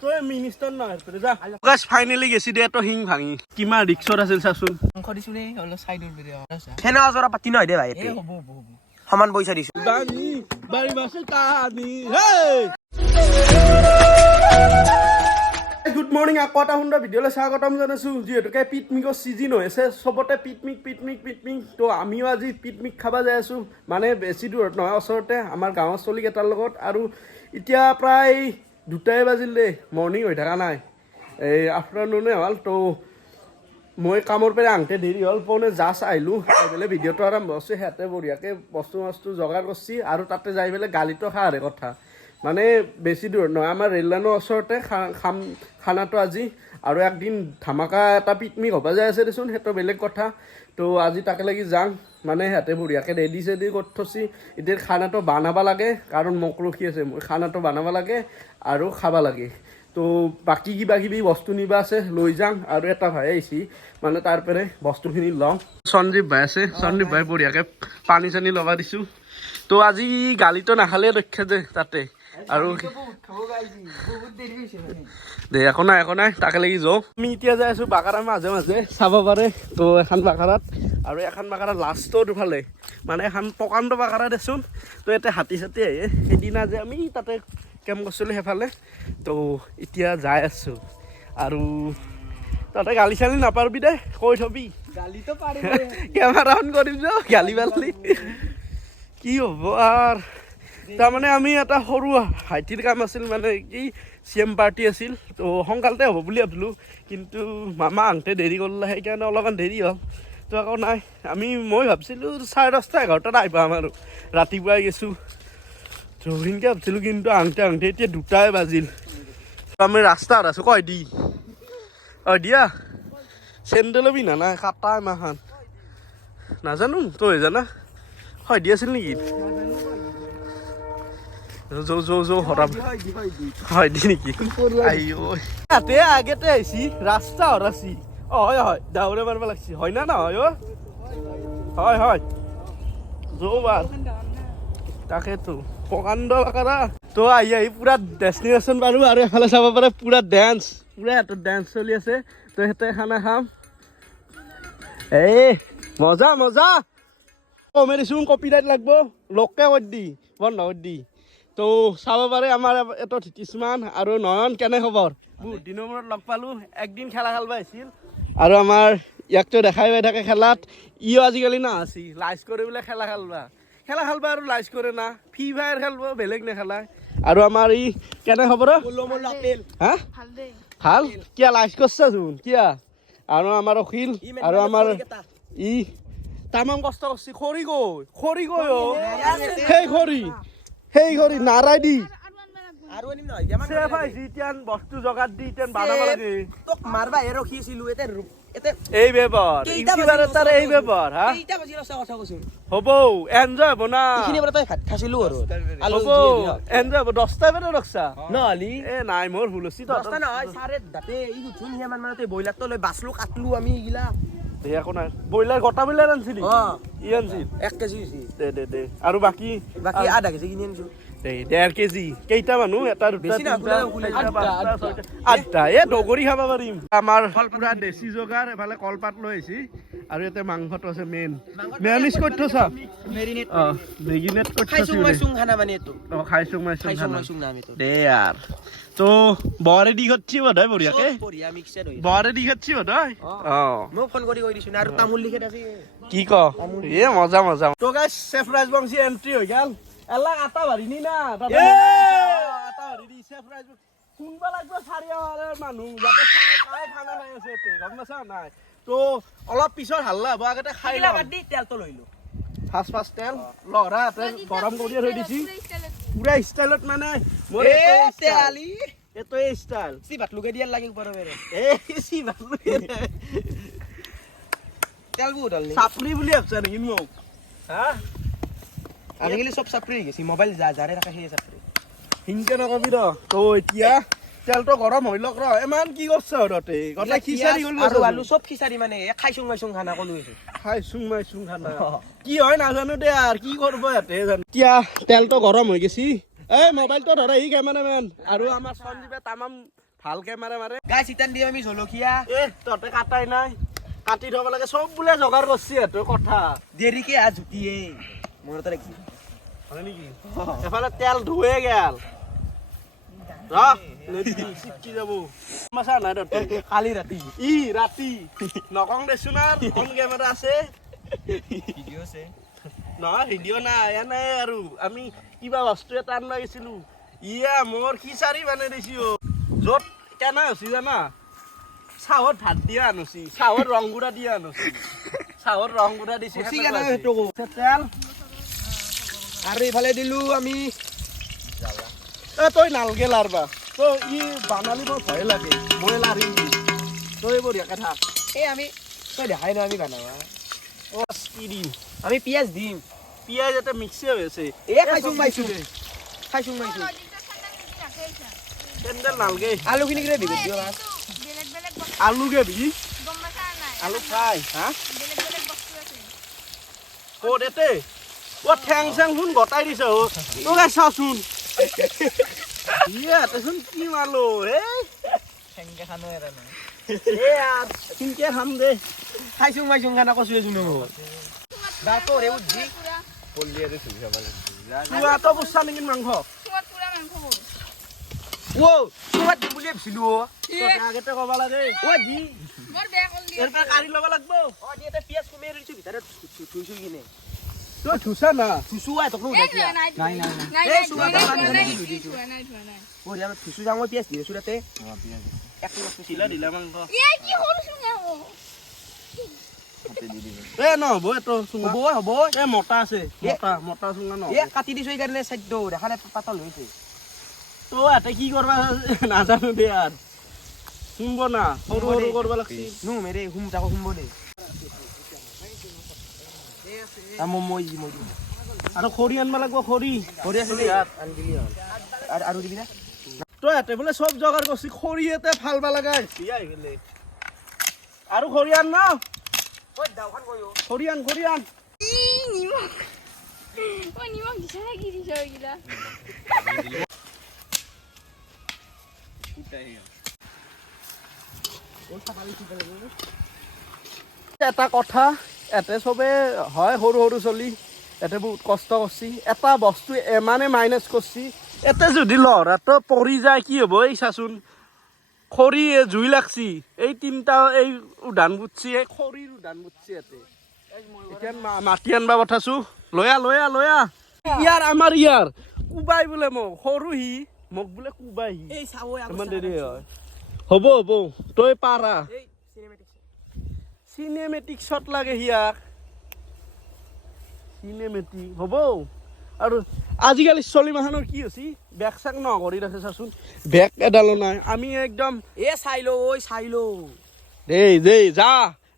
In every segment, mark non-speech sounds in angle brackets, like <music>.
তই মিনিষ্টাৰ নহয় তই যা। গাছ ফাইনেলি গেছি দে তো শিং ভাঙি। কিমান ৰিক্সত আছিল চাচোন। মাংস দিছো অলপ সেনে পাতি নহয় দে ভাই হ'ব হ'ব সমান পইচা দিছো। দানি বাৰী বাছে গুড মৰ্ণিং আকৌ এটা সুন্দৰ ভিডিঅ'লৈ স্বাগতম জনাইছোঁ যিহেতুকে পিকনিকৰ ছিজন হৈ আছে চবতে পিকনিক পিকনিক পিকনিক তো আমিও আজি পিকনিক খাব যাই আছোঁ মানে বেছি দূৰত নহয় ওচৰতে আমাৰ গাঁৱৰ চলিকেইটাৰ লগত। আৰু এতিয়া প্ৰায় দুটাই বাজিল দেই মৰ্ণিং হৈ থকা নাই। এই আফটাৰনুনে হ'ল, তো মই কামৰ পৰা আহোঁতে দেৰি হ'ল পৌনে জাষ্ট আহিলোঁ। আহি পেলাই ভিডিঅ'টো আৰম্ভ হৈছে, সিহঁতে বঢ়িয়াকৈ বস্তু মস্তু যোগাৰ কৰিছে আৰু তাতে যাই পেলাই গালিটো খাৰে কথা। মানে বেছি দূৰ নহয়, আমাৰ ৰেল লাইনৰ ওচৰতে খাম খানাটো আজি। আৰু একদিন ধামাকা এটা পিকনিক হ'ব যাই আছে দেচোন, সেইটো বেলেগ কথা। তো আজি তাকে লাগি যাওঁ মানে সিহঁতে বঢ়িয়াকৈ ৰেডি চেডি কৰি থৈছি এতিয়া খানাটো বনাব লাগে কাৰণ মোক ৰখি আছে মই খানাটো বনাব লাগে আৰু খাব লাগে। তো বাকী কিবা কিবি বস্তু নিবা আছে লৈ যাম আৰু এটা ভাই আহিছি মানে তাৰ পৰা বস্তুখিনি লওঁ। সঞ্জীৱ ভাই আছে সঞ্জীৱ ভাই বঢ়িয়াকৈ পানী চানী লগাই দিছোঁ। তো আজি গালিটো নাখালে ৰক্ষা যে তাতে। আৰু দে একো নাই একো নাই তাকে লাগি যাওঁ। আমি এতিয়া যাই আছোঁ বাগানৰ মাজে মাজে চাব পাৰে। তো এখন বাগানত আৰু এখন বাগানত লাষ্টৰ ফালে মানে এখন প্ৰকাণ্ড বাগানত দেচোন। তো ইয়াতে হাতী চাতী আহে। সেইদিনা যে আমি তাতে কেম্প কৰিছিলোঁ সেইফালে তো এতিয়া যাই আছোঁ। আৰু তাতে গালি চালি নাপাৰবি দে কৈ থবি। কেমেৰা অন কৰিম যাওঁ গালি পালি কি হ'ব আৰু? তাৰমানে আমি এটা সৰু হাইটিৰ কাম আছিল মানে কি চি এম পাৰ্টি আছিল। তো সোনকালতে হ'ব বুলি ভাবিলোঁ। কিন্তু মামা আহোঁতে দেৰি কৰিলে সেইকাৰণে অলপমান দেৰি হ'ল। তো আকৌ নাই। আমি মই ভাবছিলোঁ চাৰে দহটা এঘাৰটাত আহি পাম আৰু ৰাতিপুৱাই গৈছোঁ তো সেনেকৈ ভাবছিলোঁ কিন্তু আহোঁতে আহোঁতে এতিয়া দুটাই বাজিল। তো আমি ৰাস্তাত আছোঁ কয় দি। অ দিয়া চেণ্ডেলো পিন্ধা নাই কাটা ইমাখান নাজানো তই জানা? হয় দি আছিল নেকি? যৌ যৌ যৌ হৰাম হয় দি নেকি? আইঅ ইয়াতে আগতে আহিছি ৰাস্তা হৰাছি অ হয় হয়। দাউৰে মাৰিব লাগছি হয় না নহয়, অ? হয় হয়। যৌ বাৰ তাকেতো। প্ৰকাণ্ড বাকাৰা। তো আহি আহি পুৰা ডেষ্টিনেশ্যন পাৰোঁ আৰু এফালে চাব পাৰে পুৰা ডেন্স পুৰা এটা ডেন্স চলি আছে। তো সিহঁতে খানা খাম। এই, মজা মজা। কমে দিছোন কপি ৰাইট লাগব। লকে কৰি দি, বন্ধ কৰি দি। তো চাব পাৰে আমাৰ এটা কিছুমান আৰু নয়ন কেনে খবৰ? বহুত দিনৰ মূৰত লগ পালোঁ। একদিন খেলা খেলবা আহিছিল। আৰু আমাৰ ইয়াকতো দেখাই পাই থাকে খেলাত ইও আজিকালি নাহাচি লাইচ কৰি বোলে খেলা খেলবা। খেলা খেলবা আৰু লাইচ কৰে না ফ্ৰী ফায়াৰ খেলব বেলেগ নেখেলায় আৰু আমাৰ ই কেনে খবৰ? হা? ভালো কিয় লাইচ কৰছাচোন কিয়? আৰু আমাৰ অখিল আৰু আমাৰ ই তামাম কষ্ট কৰছি খৰি গৈ খৰি গৈ অ। সেই খৰি সেই খৰি নাৰাই দি নহয় বস্তু জগাত দি। ইতিয়ান বানাব লাগে তোক ৰখিছিলো এতে এতে এই ব্যৱহাৰ কেইটা ইউটিউবাৰ এই ব্যৱহাৰ হা? কেইটা বাজি ৰচা কথা কৈছো। হ'ব এনজয় হ'ব না। পৰা তই ভাত খাইছিলো আৰু। হ'ব এনজয় হ'ব দহটা বজাত ৰখছা। নহলি এ নাই মোৰ ভুল হৈছে দহটা নহয় চাৰে দাঁতে এই গুঠোন সিমান মানতে ব্ৰইলাৰটো লৈ বাচলো কাটলো আমি এইগিলা। একো নাই। ব্ৰইলাৰ গোটা ব্ৰইলাৰ আনছিলি? ই আনছিল? এক কেজি দে দে দে। আৰু বাকী বাকী আধা কেজি কিনি আনিছো। এই ডেৰ কেজি। কেইটা মানুহ? এটা আঠটা এ খাব পাৰিম। আমাৰ পুৰা দেশী জগাৰ এফালে কলপাত লৈ আহিছি আৰু ইয়াতে মাংসটো আছে মেইন মেৰামিছ কৰি থৈছা? মেৰিনেট কৰি। থৈছো মানে খাইছো মাইছো দে ইয়াৰ তো বৰে দি খাচ্ছি বোধহয় বঢ়িয়াকে? বৰে দি খাচ্ছি বোধহয় অ। মই ফোন কৰি কৈ দিছো আৰু তামোল লিখে কি ক? এ মজা মজা। তো গাইস শেফ রাজবংশী এন্ট্রি হৈ গেল। এলা আটা ভাৰিনি না তাতে আটা ভাৰি শেফ রাজবংশী শুনবা লাগব চাৰিওফালৰ মানুহ যাতে চাই খানা খাই আছে ইয়াতে গম পাইছা নাই? তো অলপ পিছত হাল্লা হ'ব আগতে খাই লওঁ বাদ দি তেলটো লৈ লো। ফাৰ্ষ্ট ফাৰ্ষ্ট তেল লহৰা ইয়াতে গৰম কৰিয়ে থৈ দিছি। পুৰা ষ্টাইলত মানে মোৰ। তেলি এইটোৱে ষ্টাইল সি ভাত লুকে দিয়াৰ লাগে ওপৰৰ পেৰে এ চি ভালো তেল বহুত হ'ল চাপৰি বুলি ভাবছা নেকি মোক হা? আজিকালি চব চাপৰি গৈছে মোবাইল যা যাৰে থাকে সেই চাপৰি। হিংকে নকবি ৰ। তো এতিয়া তেলটো গৰম হৈ লওক ৰ। ইমান কি কৰছ তহঁতে গটাই খিচাৰি গ'ল আৰু আলু চব খিচাৰি মানে এ খাইছোং মাইছোং খানা কলো হৈছে খাই চুং মাই চুং খানা কি হয় নাজানো দে আৰু কি কৰিব ইয়াতে জানো। এতিয়া তেলটো গৰম হৈ গৈছি। এই মোবাইলটো ধৰা সি কেমেৰামেন আৰু আমাৰ সঞ্জীৱে তামাম ভালকে মাৰে মাৰে। গাই চিটান দিম আমি জলকীয়া। এ তহঁতে কাটাই নাই। কাটি থব লাগে। চব বোলে যোগাৰ কৰিছি সিহঁতৰ কথা। দেৰিকে আ জুতিয়ে। মোৰ তাৰে কি এফালে তেল ধুৱে গেল। কালি <laughs> ৰাতি। ই ৰাতি। নকং দেচোন আৰু কেমেৰা আছে? নহয় ভিডিঅ' নাই এনে আৰু। আমি কিবা বস্তু এটা আনবা গৈছিলো। ইয়া মোৰ খিচাৰি বানাই দিছি। য'ত কেনে হৈছি জানা? চাহত ভাত দিয়া আনছি চাহত ৰং গুড়া দিয়া আনছি। চাহত ৰং গুড়া দিছি। সেইটো? তেল আৰু ইফালে দিলো আমি। এ তই নালগে লাৰবা। তই ই বানালি মোৰ ভয় লাগে মই লাৰিম দি তই বঢ়িয়াকে থাক এই আমি তই দেখাই নাই আমি বানাবা। অ কি দিম? আমি পিঁয়াজ দিম। পিঁয়াজ এটা মিক্সি হৈ আছে। এ খাইছো পাইছো খাইছো। পাইছো কেন্দেল নালগে আলুখিনি কিনে দিওঁ লাষ্ট বেলেগ বেলেগ আলু ফ্ৰাই হা? ক'ত এতে? অ ঠেং চেং শুন গতাই দিছ অ তোকে চাচোন ইয়াতেচোন কি মালো হে? সেনেকে খানো এৰা নাই। এ আৰ কিনকে খাম দে। খাইছো পাইছো খানা বুজছা নেকি মাংস? ও তোমাক দিম বুলি ভাবিছিলো আগতে ক'ব লাগে ও দি। বেয়া ল'ব লাগব। অ দি এটা পিঁয়াজ ভিতৰত থুইছো কিনে। এই নাই নাই, নাই, নাই এই নাই চুৱাত ধোৱা পানী নাই ঢালি ধোৱা নাই ধোৱা নাই ধোৱা নাই ও দিয়া থুইছো যাওঁ মই পিঁয়াজ দি আছো তাতে এক মিনিট ঢিলা ঢিলা মাংস এই কি হ'ল চুঙা হ'ল এ নহ'ব এইটো হ'ব হ'ব এ মতা আছে মতা মতা চুঙা এ নহ'ব কাটি দিছো এইকাৰণে চাদ্য দেখা নাই পাতল হৈছে তই ইয়াতে কি কৰবা নাজানো দে আৰ শুনব না সৰু সৰু কৰিব লাগছি নো মেৰে হুম তাকো হুমব দে মই মই মই দিম আৰু খৰি আনবা লাগব খৰি কৰি আছে আৰু দিবি না? তই ইয়াতে বোলে চব জগাৰ কৰছি খৰি এতে ফালবা লাগা হৈছি আহি আৰু খৰি আন ন? খৰি আন খৰি আন। নিমখ দিছা নে কি দিছ এইকেইটা এটা কথা। ইয়াতে চবে হয় সৰু সৰু চলি ইয়াতে বহুত কষ্ট কৰছি এটা বস্তু এমানে মাইনাছ কৰছি। ইয়াতে যদি লহৰাটো পৰি যায় কি হ'ব এই চাচোন খৰি জুই লাগছি এই তিনিটা এই উধান বুটছি এই খৰিৰ উধান বুটছি ইয়াতে এতিয়া মাটি আনবা পঠাছো লয়া লয়া লয়া। ইয়াৰ আমাৰ ইয়াৰ। কোবাই বোলে মোক সৰু সি মোক বোলে কোবাই সি। ইমান দেৰি হয়। হ'ব হ'ব তই পাৰা। চিনেমেটিক শ্বট লাগে সিয়াক চিনেমেটিক হ'ব। আৰু আজিকালি চলি মাহানৰ কি হৈছে? বেগ চেগ নকৰি ৰাখে চাচোন। বেগ এডালো নাই। আমি একদম এ চাই লো ঐ চাই লো দেই যা,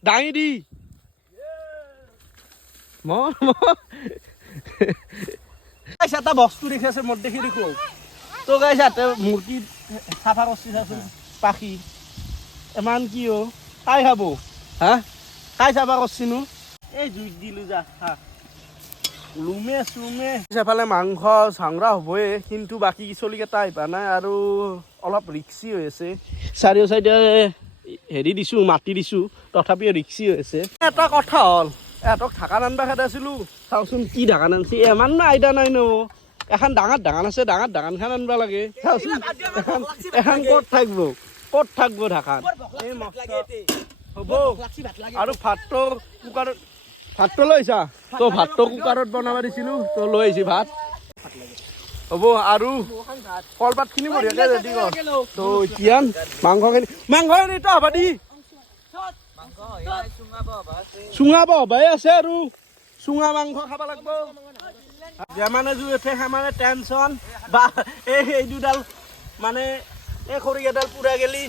দাঙি দি। গাইছ এটা বস্তু দেখি আছে মোৰ দেখি দেখো। তো গাইছ ইয়াতে মূৰ্তি চাফা কৰছি চাচোন, পাখি। ইমান কি অ? কাই খাব হা? কাই চাফা কৰছিনো? এই জুইত দিলো যা, খা। লুমে চুমে। সেফালে মাংস চাংৰা হ'বই কিন্তু বাকী চলিকেইটা আহিবা নাই আৰু অলপ ৰিক্সি হৈ আছে। চাৰিও চাইডে হেৰি দিছোঁ, মাটি দিছোঁ, তথাপিও ৰিক্সি হৈ আছে। এটা কথা হ'ল, এহঁতক ঢাকান আনবা খেদাইছিলোঁ। চাওচোন কি ঢাকান আনছি ইমান আইডিয়া নাই ন। এখন ডাঙৰ ঢাকান আছে, ডাঙৰ ঢাকানখন আনবা লাগে। চাওচোন, এখন এখন ক'ত থাকিব? ক'ত থাকিব ঢাকান এই হ'ব। আৰু ভাতটো কুকাৰত ভাতটো লৈছা তো ভাতটো কুকাৰত বনাব দিছিলোঁ তো লৈ আহিছি ভাত। হ'ব আৰু কলপাতখিনি বঢ়িয়াকৈ ৰেডি কৰ। তো এতিয়া মাংসখিনি মাংসখিনি তো হ'বা দি। চুঙাব হবাই আছে আৰু। চুঙা মাংস খাব লাগিব। যেমানে জুই উঠে সিমানে টেনচন বা এই এই দুডাল মানে এই খৰিকেইডাল পুৰা গেলি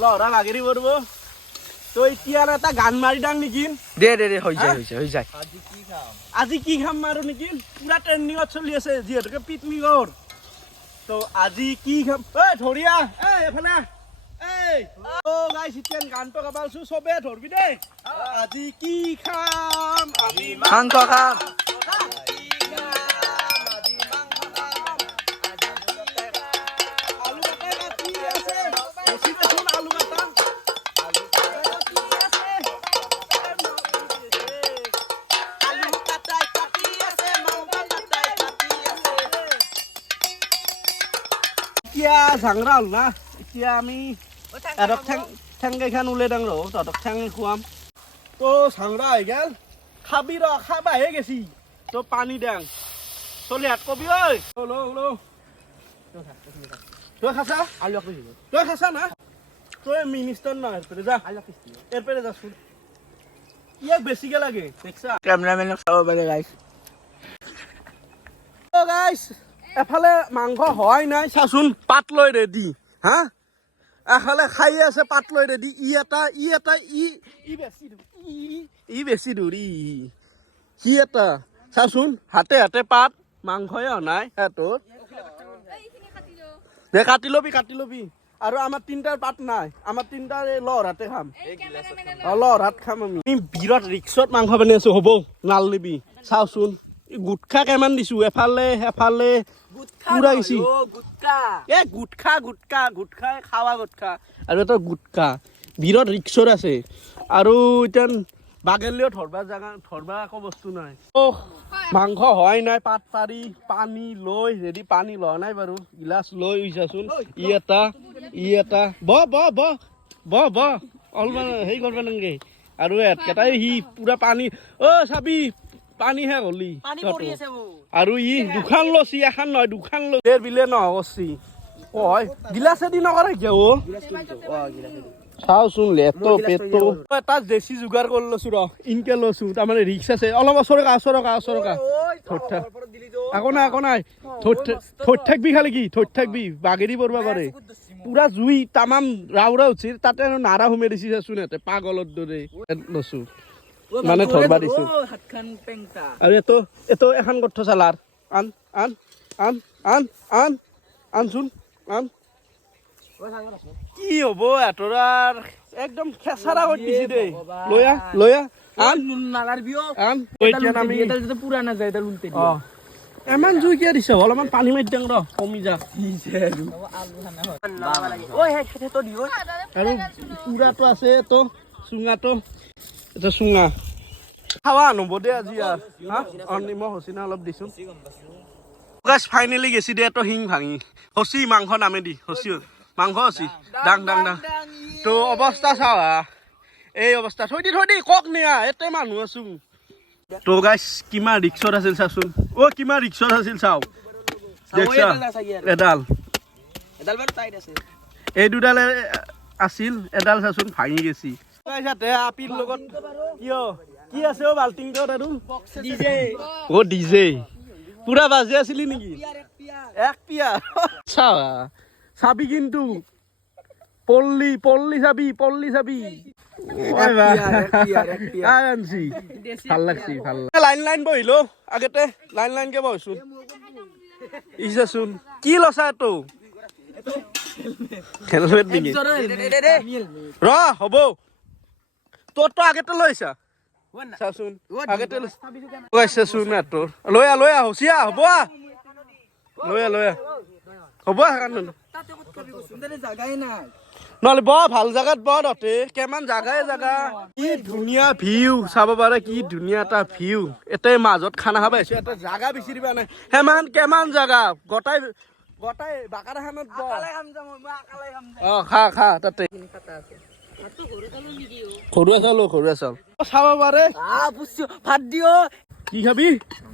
লহৰা ভাগেৰি পৰিব তো এতিয়া আৰু এটা গান মাৰি দাং নেকি দে দে দে হৈ যায় হৈ? যায় হৈ যায়। আজি কি খাম? আৰু নেকি পুৰা ট্ৰেণ্ডিঙত চলি আছে যিহেতুকে পিকনিকৰ তো আজি কি খাম? ঐ ধৰিয়া। এই এফালে এই অ গাইছ এতিয়া গানটো গাব আছো চবে ধৰবি দেই। আজি কি খাম? আমি মাংস খাম। ঝাংৰা হ'ল না। এতিয়া আমি এডক ঠেং ঠেংকেইখন উলাই দাং ৰ তহঁতক ঠেং খুৱাম। তো ঝাংৰা হৈ গেল। খাবি ৰ খাবাহে গেছি। তো পানী দেং। চলি হাত কবি ঐ। ল ল। তই খাছা? আলু তই খাছা না? তই মিনিষ্টাৰ না এরপরে যা। এরপরে যা শুন ইয়াক বেছিকে লাগে দেখছা। কেমেৰামেনক চাব পাৰে গাইছ গাইছ এফালে মাংস হোৱাই নাই চাচোন পাত লৈ ৰেডি হা? এফালে খাই আছে পাত লৈ ৰেডি ই এটা ই এটা ই ই বেছি দূৰ ই ই বেছি দূৰ ই সি এটা। চাচোন হাতে হাতে পাত মাংসই হোৱা নাই সিহঁতৰ দে কাটি ল'বি কাটি ল'বি। আৰু আমাৰ তিনিটাৰ পাত নাই আমাৰ তিনিটাৰ এই লহৰাতে খাম। এই কেমেৰামেনে অ লহৰাত খাম আমি। বিৰাট ৰিক্সত মাংস বনাই আছো হ'ব নাল দিবি চাওচোন গুটখা কেমান দিছো? এফালে এফালে পুৰা গেছি এ গুটখা গুটখা গুটখা খাৱা গুটখা। আৰু এটা গুটখা। বিৰাট ৰিক্সত আছে। আৰু এতিয়া বাগেলিও ধৰবা জাগা ধৰবা একো বস্তু নাই। মাংস হোৱাই নাই পাত পাৰি পানী লৈ যদি পানী লোৱা নাই বাৰু। গিলাচ লৈ উইছাচোন। ই এটা ই এটা। ব ব ব ব ব। অলপমান হেৰি কৰিব নালাগে। আৰু একেটাই সি পুৰা পানী অ চাবি। পানীহে মোৰ আৰু ই দুখান লছি এখন নহয় দুখান লছি। ডেৰ বিলে কয় গিলাচেদি নকৰে কিয় চাওচোন লেটো পেটো এটা দেশী যোগাৰ কৰি লৈছো ৰ। ইনকে লৈছো তাৰমানে ৰিক্স আছে। অলপ ওচৰকা ওচৰকা ওচৰকা থৈ থাক একো নাই একো নাই। থৈ থাকবি খালি কি? থৈ থাকবি বাগেৰি পৰবা পাৰে। পুৰা জুই তামাম ৰাউৰা উঠছি তাতে আৰু নাৰা সোমাই দিছি চাচোন ইয়াতে পাগলৰ দৰে। লৈছো। মানে ধৰবা দিছো। হাতখন পেংটা। আৰু এইটো এইটো এখন কথা চালাৰ। আন আন আন আন আন আনচোন আন। কি হ'ব এহঁতৰ একদম খেচাৰা কৰি দিছে দেই। লৈ আহ লৈ আহ আন। আন নামি এডাল যদি পুৰা নাযায় এডাল উল্টে অ। ইমান জুই কিয় দিছ? অলপমান পানী মাৰি দিওঁ ৰ কমি যা ঐ হে খেতেতো দিও। আৰু পুৰাটো আছে এইটো চুঙাটো। এইটো চুঙা খাৱা নহ'ব দে আজি আৰু হা অ নিমখ হৈছে অলপ দিছোঁ গাছ ফাইনেলি গেছি দে তো শিং ভাঙি হচি মাংস নামে দি হচি মাংস হচি ডাং ডাং ডাং তো অৱস্থা চাওঁ হা এই অৱস্থা থৈ দি থৈ দি কক নিয়া এতে মানুহ আছো তো গাইছ কিমান ৰিক্সত আছিল চাচোন অ' কিমান ৰিক্সত আছিল চাওঁ দেখছা এডাল এই দুডালে আছিল এডাল চাচোন ভাঙি গেছি তাতে আপিৰ লগত। কিয়? কি আছে অ' বাল্টিংটোত আৰু? অ' ডিজে। পুৰা বাজি আছিলি নেকি? এক পিয়া। চাৱা চাবি কিন্তু। পল্লী পল্লী চাবি পল্লী চাবি। আনছি। ভালো লাগছি ভালো লাইন লাইন বহিলো আগতে লাইন লাইনকে বহচোন ইচাচোন কি লছা এইটো? হেলমেট নেকি? ৰ হ'ব। তোৰতো আগতে লৈছা চাচোন আগতে তোৰ। লৈ আহ লৈ আহ হচি হ'ব আহ। লৈ আহ লৈ আহ। হ'ব সেইকাৰণে জাগাই নহ'লে বৰ ভালো জাগাত বৰ কেমান জাগাই জাগা। কি ধুনীয়া ভিউ চাব পাৰে কি ধুনীয়া এটা ভিউ এতে মাজত খানা খাব আহিছো এটা জাগা বিচাৰি পোৱা নাই। হেমান কেমান জাগা। গোটাই গোটাই বাকাৰাখানত অ খা খা তাতে। ঘৰুৱা চাউল অ, ঘৰুৱা চাউল। অ, চাব পাৰে। ভাত দিও কি খাবি?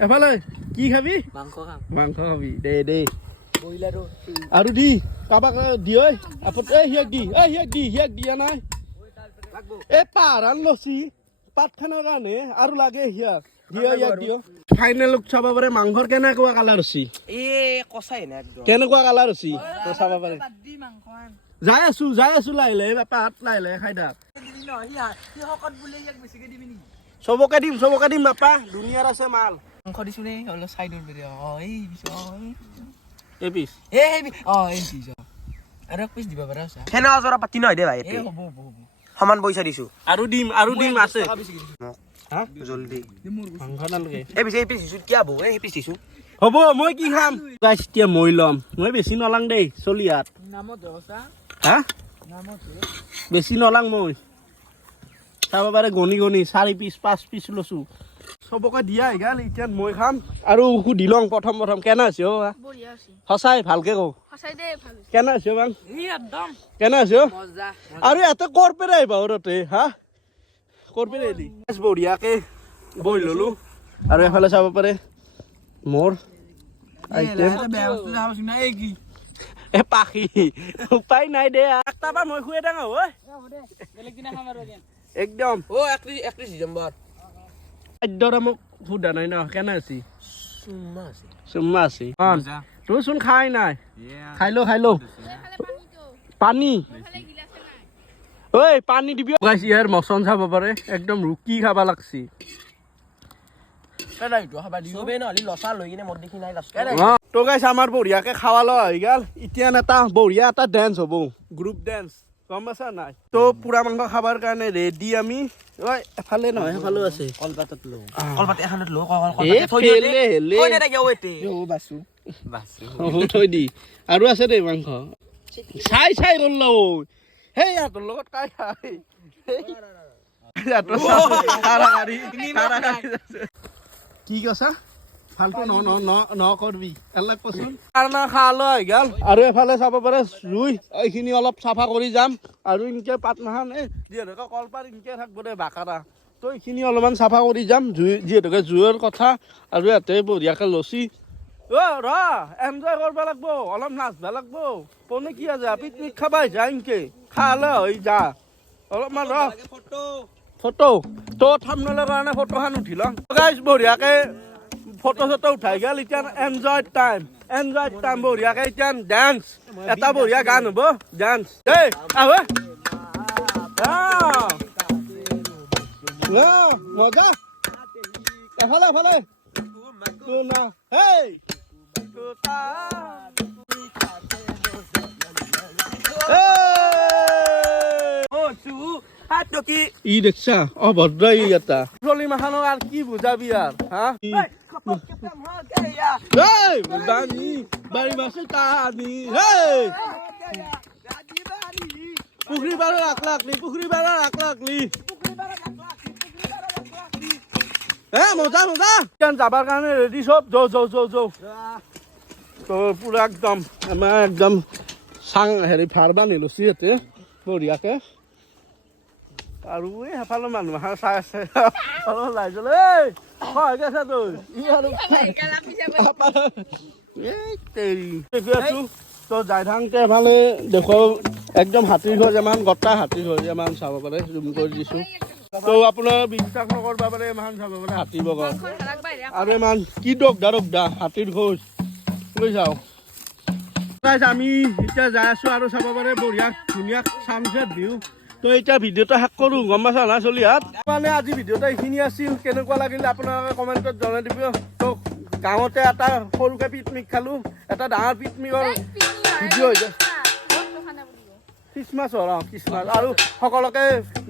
এফালে কি খাবি? মাংস খাম। মাংস খাবি। দে দে। আৰু দি কাৰোবাক দি ঐ। আপত এই সিয়াক দি এই সিয়াক দি সিয়াক দিয়া নাই। এই পাহাৰান লচি। পাত খানৰ কাৰণে আৰু লাগে সিয়াক দিয় ইয়াক দিয়। ফাইনেল চাব পাৰে মাংসৰ কেনেকুৱা কালাৰ হৈছে এ কচাই না কেনেকুৱা কালাৰ হৈছে চাব পাৰে। যাই আছো যাই আছো লাহে লাহে পাত লাহে লাহে খাই থাক চবকে দিম চবকে দিম বাপা ধুনীয়াৰ আছে মাল। মাংস দিছো নে অলপ চাইডৰ পেৰে অ এই পিছ। এই পিচ এই এই অ এই পিছ আৰু এক পিছ দিব পাৰা আছা সেনে অজৰা পাতি নহয় দে ভাই এই হ'ব হ'ব সমান পইচা দিছো। আৰু দিম আৰু দিম আছে। জলদি। মাংস নালাগে এই পিছে এই পিছ দিছো কিয় বৌ? এই পিছ দিছো। হ'ব মই কি খাম? এতিয়া মই ল'ম। মই বেছি নলাং দেই চলি হাত নামত হা বেছি নলাং মই। চাব পাৰে গণি গণি চাৰি পিচ পাঁচ পিচ লৈছো। চবকে দিয়া গেল এতিয়া মই খাম। আৰু সুধি লওঁ প্ৰথম প্ৰথম কেনে হৈছে অ' সঁচাই ভালকে কওঁ। কেনে হৈছে বাং? কেনে হৈছে আৰু ইয়াতে কৰ পেৰে আহিবা তহঁতে হা? কৰ পেৰে দি? বঢ়িয়াকে বহি ল'লো। আৰু এফালে চাব পাৰে মোৰ আইটেম এ পাখি উপায় নাই দে একটা পৰা মই দিনা খাম আৰু একদম। অ একত্ৰিশ একত্ৰিশ ডিচেম্বৰ। খাদ্যটা মোক সোধা নাই ন কেনে আছি? চুম্মা আছে। তোৰ চোন খাই নাই। খাই লো খাই লো পানী। ঐ পানী দিবি। ইয়াৰ মচন চাব পাৰে একদম ৰুকি খাবা লাগছি চবেই নহ'লে লচা লৈ কিনে মদ দেখি নাই লাষ্ট অ' তো গাইছ আমাৰ বঢ়িয়াকে খাৱা লোৱা হৈ গ'ল এতিয়া এটা বঢ়িয়া এটা ডেন্স হ'ব গ্ৰুপ ডেন্স গম পাইছা নাই তো পুৰা মাংস খাবৰ কাৰণে ৰেডি আমি ঐ এফালে নহয় এফালেও আছে কলপাতত লো কলপাত এখনত লো এ, হেলে, হেলে। বাছো অ' থৈ দি আৰু আছে দেই মাংস চাই চাই গ'ল ল সেই ইহঁতৰ লগত কাই খাই কি কৈছা ভালকৈ ন ন ন ন কৰবি। এলাক কচোন। খানা খা লৈ গ'ল। আৰু এফালে চাব পাৰে জুই। এইখিনি অলপ চাফা কৰি যাম। আৰু ইনকে পাত মাহান এই যিহেতুকে কলপাত ইনকে থাকিব দে বাকাৰা। তো এইখিনি অলপমান চাফা কৰি যাম জুই যিহেতুকে জুইৰ কথা। আৰু ইয়াতে বঢ়িয়াকে লচি। অ ৰ এনজয় কৰিব লাগব। অলপ নাচবা লাগব। কোনে কি আছে পিকনিক খাবা যা ইনকে। খালে হৈ যা। অলপমান ৰ। ফটো? তো থামনেলৰ কাৰণে ফটোখন উঠি লওঁ গাইজ বঢ়িয়াকে ফটো চটো উঠাই গেল। এতিয়া এনজয় টাইম এনজয় টাইম বঢ়িয়াকে এতিয়া ডান্স এটা বঢ়িয়া গান হ'ব। ডান্স দেই আহ। মজা। এফালে এফালে। Tuna. Hey! ই দেখছা অভদ্ৰ ই এটা। চলি মাখানৰ আৰু কি বুজাবি আৰু হা? এই বুজানি বাৰী মাছে তাহানি হেই পুখুৰী বাৰৰ আক লাকলি পুখুৰী বাৰৰ আক লাকলি এ মজা মজা। এতিয়া যাবৰ কাৰণে ৰেডি চব? যৌ যৌ যৌ যৌ। তো পুৰা একদম আমাৰ একদম চাং হেৰি ভাৰ বান্ধি লৈছি ইয়াতে বঢ়িয়াকে। আৰু এই সেইফালে মানুহ আহাৰ চাই আছে। অলপ লাই জলে এই হয় গৈছে তই ই আৰু তেৰি। তো যাই থাকোঁতে এফালে, দেখুৱাও, একদম হাতীৰ ঘৰ যেমান, গোটা হাতীৰ ঘৰ যেমান চাব পাৰে জুম কৰি দিছোঁ। তো আপোনাৰ বিশ্বাস নকৰিব পাৰে ইমান চাব পাৰে হাতী বগৰ আৰু ইমান কি দগদা দগদা, হাতীৰ খোজ লৈ যাওঁ। আমি এতিয়া যাই আছোঁ আৰু চাব পাৰে বঢ়িয়া, ধুনীয়া ছানছেট ভিউ তো এতিয়া ভিডিঅ'টো শেষ কৰোঁ গম পাইছা না চলি হাত মানে আজি ভিডিঅ'টো এইখিনি আছিল কেনেকুৱা লাগিলে আপোনালোকে কমেণ্টত জনাই দিব। তো গাঁৱতে এটা সৰুকৈ পিকনিক খালোঁ এটা ডাঙৰ পিকনিকৰ ভিডিঅ' হৈ যায়। খ্ৰীষ্টমাছ হ'ল অঁ খ্ৰীষ্টমাছ আৰু সকলোকে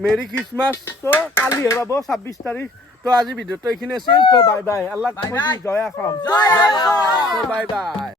মেৰি খ্ৰীষ্টমাছ তো কালিহে পাব ছাব্বিছ তাৰিখ। তো আজি ভিডিঅ'টো এইখিনি আছিল। তো বাই বাই আল্লাহ জয় আসাম। Bye bye